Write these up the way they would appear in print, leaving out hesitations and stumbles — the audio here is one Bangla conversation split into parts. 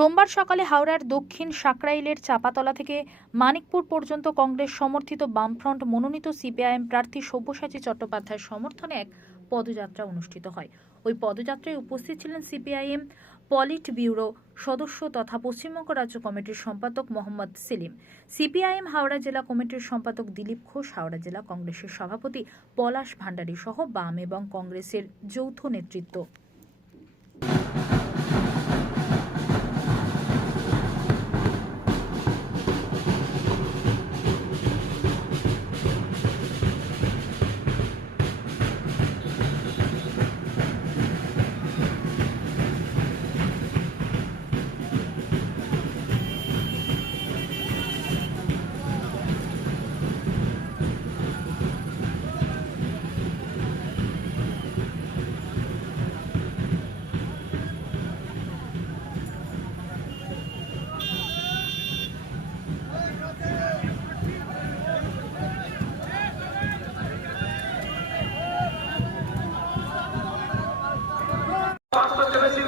সোমবার সকালে হাওড়ার দক্ষিণ সাকরাইলের চাপাতলা থেকে মানিকপুর পর্যন্ত কংগ্রেস সমর্থিত বামফ্রন্ট মনোনীত সিপিআইএম প্রার্থী সব্যসাচী চট্টোপাধ্যায়ের সমর্থনে এক পদযাত্রা অনুষ্ঠিত হয়। ওই পদযাত্রায় উপস্থিত ছিলেন সিপিআইএম পলিট ব্যুরো সদস্য তথা পশ্চিমবঙ্গ রাজ্য কমিটির সম্পাদক মোহাম্মদ সেলিম, সিপিআইএম হাওড়া জেলা কমিটির সম্পাদক দিলীপ ঘোষ, হাওড়া জেলা কংগ্রেসের সভাপতি পলাশ ভান্ডারী সহ বাম এবং কংগ্রেসের যৌথ নেতৃত্ব।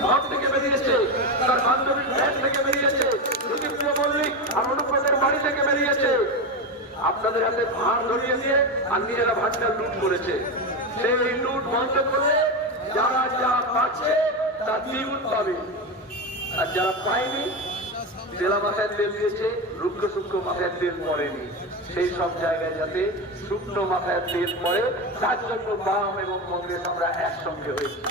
ঘর থেকে বেরিয়েছে, তার বান্ধবীর ফ্ল্যাট থেকে বেরিয়েছে, জ্যোতিপ্রিয় মল্লিক আর অনুপ্রদের বাড়ি থেকে বেরিয়েছে। আপনাদের হাতে ভার ধরিয়ে দিয়ে আর নিজেরা ভাতটা লুট করেছে। সেই লুট বন্ধ করে যারা যা পাচ্ছে তা দ্বিগুণ পাবে, আর যারা পায়নি তেলা মাথায় তেল দিয়েছে, রুক্ষ সূক্ষ্ম মাথায় তেল পড়েনি। সেই সব জায়গায় যাতে শুকনো মাথায় তেল পড়ে, তার জন্য বাম এবং কংগ্রেস আমরা একসঙ্গে হয়েছি।